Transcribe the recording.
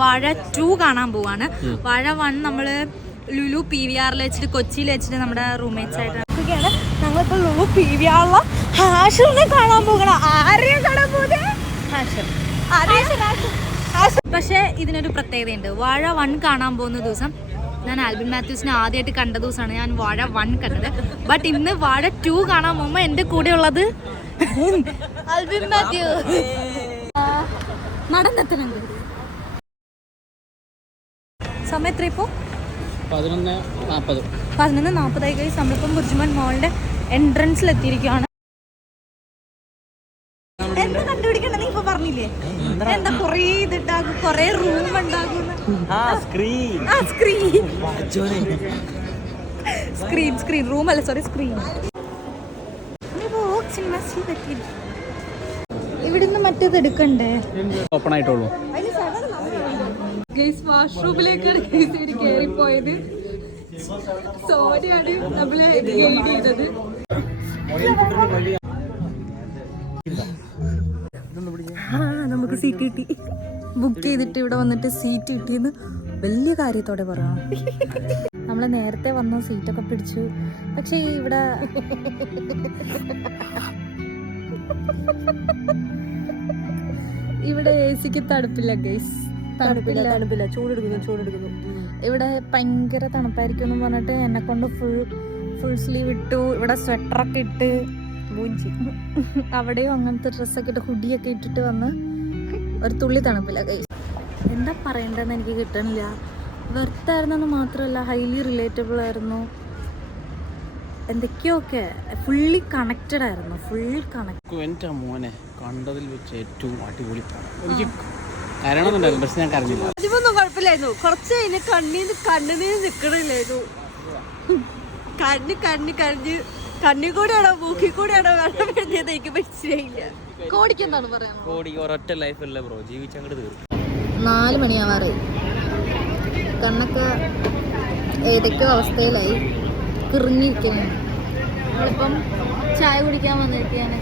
വാഴ 2 കാണാൻ പോവാണ്. വാഴ 1 നമ്മള് ലുലു PVR വെച്ചിട്ട് കൊച്ചിയിൽ വെച്ചിട്ട് നമ്മുടെ റൂംമേറ്റ്സ് ആയിട്ട് ഞങ്ങളിപ്പോൾ ലുലു PVR ഹാഷിറിനെ കാണാൻ പോകണം. ആരെയും കാണാൻ പോകുന്നത് പക്ഷെ ഇതിനൊരു പ്രത്യേകതയുണ്ട്. വാഴ 1 കാണാൻ പോകുന്ന ദിവസം ഞാൻ ആൽബിൻ മാത്യൂസിനെ ആദ്യമായിട്ട് കണ്ട ദിവസമാണ് ഞാൻ വാഴ 1 കണ്ടത്. ബട്ട് ഇന്ന് വാഴ 2 കാണാൻ പോകുമ്പോൾ എൻ്റെ കൂടെ ഉള്ളത് ആൽബിൻ മാത്യു. നടന്നെത്തുന്നുണ്ട്. സമയം എത്ര ഇപ്പോൾ? 11:40 കഴിച്ച് നമ്മളിപ്പം ബുർജുമാൻ മോളിന്റെ എൻട്രൻസിലെത്തിയിരിക്കുകയാണ്. എന്താ കണ്ടുപിടിക്കണ്ട? നീ ഇപ്പൊ പറഞ്ഞില്ലേ എന്താ കൊറേ ഇതുണ്ടാകും, കൊറേ റൂം ഉണ്ടാകും. സ്ക്രീൻ റൂം അല്ല, സോറി സ്ക്രീൻ. ഇവിടുന്ന് മറ്റേത് എടുക്കണ്ടേ? ഓപ്പൺ ആയിട്ടുള്ളൂ. വാഷ്റൂമിലേക്കാണ് കയറിപ്പോയത്. സോനിയാണ് നമ്മളെ ഗൈഡ് ചെയ്തത്. നമുക്ക് സീറ്റ് കിട്ടി. ബുക്ക് ചെയ്തിട്ട് ഇവിടെ വന്നിട്ട് സീറ്റ് കിട്ടിയെന്ന് വലിയ കാര്യത്തോടെ പറയണം. നമ്മള് നേരത്തെ വന്ന സീറ്റൊക്കെ പിടിച്ചു. പക്ഷേ ഇവിടെ AC-ക്ക് തണുപ്പില്ല ഗൈസ്. തണുപ്പില്ല, ചൂടെടുക്കുന്നു. ഇവിടെ ഭയങ്കര തണുപ്പായിരിക്കും എന്ന് പറഞ്ഞിട്ട് എന്നെ കൊണ്ട് ഫുൾ സ്ലീവ് ഇട്ടു. ഇവിടെ സ്വെറ്ററൊക്കെ ഇട്ട്, അവിടെയും അങ്ങനത്തെ ഡ്രസ്സൊക്കെ ഇട്ട് ഹുഡിയൊക്കെ ഇട്ടിട്ട് വന്ന് ഒരു തുള്ളി തണുപ്പില്ല ഗൈസ്. എന്താ പറയണ്ടെന്ന് എനിക്ക് കിട്ടണില്ല. വെർത്തായിരുന്നെന്ന് മാത്രമല്ല, ഹൈലി റിലേറ്റബിൾ ആയിരുന്നു. എന്തൊക്കെയൊക്കെ ഫുള്ളി കണക്റ്റഡ് ആയിരുന്നു. എൻ്റെ മോനെ കണ്ടതിൽ വെച്ച് ഏറ്റവും അടിപൊളി എനിക്ക് കരണമെന്നുണ്ടായിരുന്നു, പക്ഷെ ഞാൻ കരഞ്ഞില്ല. അതിമൊന്നും കുഴപ്പമില്ലായിരുന്നു. കുറച്ച് കഴിഞ്ഞ് കണ്ണുനീര് നിൽക്കണില്ലായിരുന്നു. കണ്ണി കൂടെയാണോ മൂക്കി കൂടെയാണോ വെള്ളം എഴുതിയത് എനിക്ക് മനസ്സിലായില്ല. കോടിക്ക് എന്താണ് പറയാൻ? കോടിക്ക് ഒരൊറ്റ ലൈഫല്ലേ ബ്രോ, ജീവിച്ചങ്ങോട്ട് തീർന്നു. 4 മണിയാവാറ്. കണ്ണൊക്കെ ഏതൊക്കെയോ അവസ്ഥയിലായി കിറിഞ്ഞിരിക്കുന്നു. നമ്മളിപ്പം ചായ കുടിക്കാൻ വന്നിരിക്കുകയാണ്.